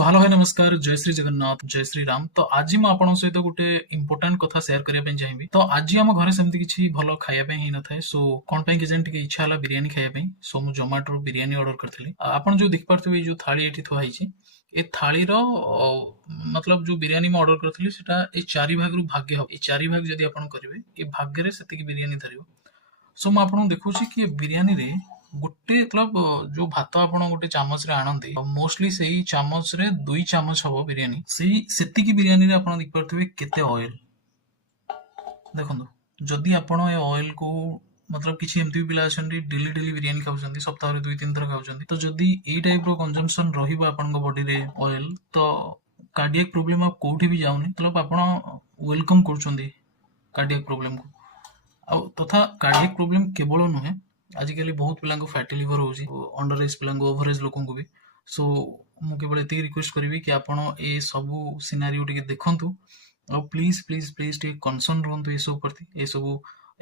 तो हेलो भाई नमस्कार जय श्री जगन्नाथ जय श्री राम। तो आज मैं आपन सहित गोटे इंपोर्टाट कथा शेयर करने चाहिए। तो आज आम घर सेमती किसी भल खाया ही न थाए। सो कौन पे के इच्छा है बिरियानी खाया। सो मुझे जोमाटो बिरियानी ऑर्डर करी। आपन जो देख पारे जो थाली ये थुआई ए थाली मतलब जो बिरियानी में ऑर्डर करी से चारि भाग रु भाग्य हम। ये चारि भाग जदि आप करेंगे ये भाग्य से बिरियानी धरियो। सो मैं आपको देखुँ कि बिरियानी रे गोटे मतलब जो भात आपण गोटे चामच रे आनंदी मोस्टली सेही चामच रे 2 चामच हबो बिरियानी सेही सेतिकी बिरियानी रे आपण देख पारथबे केते ऑयल। देखंतु जदि आपण ए ऑयल को मतलब किसी एमती पिला अछंती डेली डेली बिरियानी खाउछंती सप्ताह रे 2-3 थर खाउछंती तो जदि ए टाइप रो कंजम्पशन रहिबो आपण बॉडी रे ऑयल तो कार्डियक प्रॉब्लम आप कोठी भी जाउनी मतलब आपण वेलकम करछंती कार्डियक प्रॉब्लम को। ଆଉ ତଥା କାର୍डिଆକ୍ ପ୍ରୋବ୍ଲେମ କେବଳ ନୁହେଁ ଆଜିକାଲି ବହୁତ ପିଲାଙ୍କୁ ଫ୍ୟାଟି ଲିଭର ହଉଛି ଅଣ୍ଡର ଏଜ୍ ପିଲାଙ୍କୁ ଓଭର ଏଜ୍ ଲୋକଙ୍କୁ ବି। ସୋ ମୁଁ କେବଳ ଏତିକି ରିକ୍ୱେଷ୍ଟ କରିବି କି ଆପଣ ଏ ସବୁ ସିନାରିଓ ଟିକେ ଦେଖନ୍ତୁ ଆଉ ପ୍ଲିଜ ପ୍ଲିଜ ପ୍ଲିଜ ଟିକେ କନସର୍ନ ରୁହନ୍ତୁ ଏସବୁ ପ୍ରତି। ଏସବୁ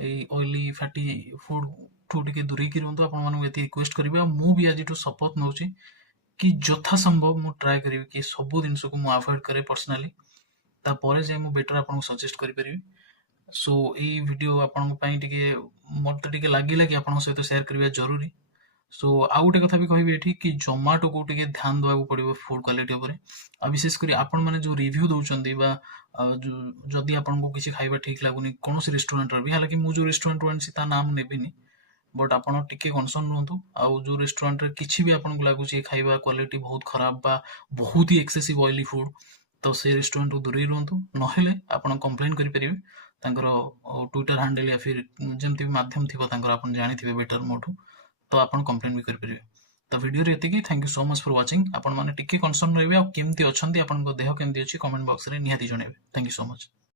ଏଇ ଅଏଲି ଫ୍ୟାଟି ଫୁଡ ଠୁ ଟିକେ ଦୂରେଇକି ରୁହନ୍ତୁ। ଆପଣମାନଙ୍କୁ ଏତିକି ରିକ୍ୱେଷ୍ଟ କରିବି ଆଉ ମୁଁ भी ଆଜିଠୁ ଶପଥ ନେଉଛି कि ଯଥା ସମ୍ଭବ ମୁଁ ଟ୍ରାଏ କରିବି କି ସବୁ ଜିନିଷକୁ ମୁଁ ଆଭଏଡ୍ କରେ पर्सनाली ତାପରେ ଯାଇ ମୁଁ ବେଟର ଆପଣଙ୍କୁ ସଜେଷ୍ଟ କରିପାରିବି। सो एई वीडियो आपन टिके मत टिके लागिला कि आपन सहित शेयर करबा जरूरी। सो आउ गोटे कथा भी कहबी एठी कि जोमाटो को टिके ध्यान देवा पड़िबो फूड क्वालिटी ऊपर आ विशेष करी आपन माने जो रिव्यू दउचंदी बा जदि आपन को किसी खाइबा ठीक लागुनी कोनोसी रेस्टोरेंट रे भी हालांकि मु जो रेस्टोरेंट वनसी ता नाम नेबिनी बट आपन टिके कंसर्न रहंतु। आउ जो रेस्टोरेंट रे किछि भी आपन को लागुची खाइबा क्वालिटी बहुत खराब बा बहुत ही एक्सेसिव ऑयली फूड तो से रेस्टोरेंट को दूर रुहतु नहेले आपन कंप्लेन करि परिबे तांकर ट्विटर हैंडल या फिर जमती भी माध्यम थी आप जानी बेटर मोठू तो आप कंप्लेन भी करेंगे। तो वीडियो रे एतिकी thank you so much for watching. आपण माने टिके कंसर्न रहिबे आ केमती अछंती आपन को देह केमती अछि कमेंट बॉक्स रे निहाती जणेबे। Thank you so much.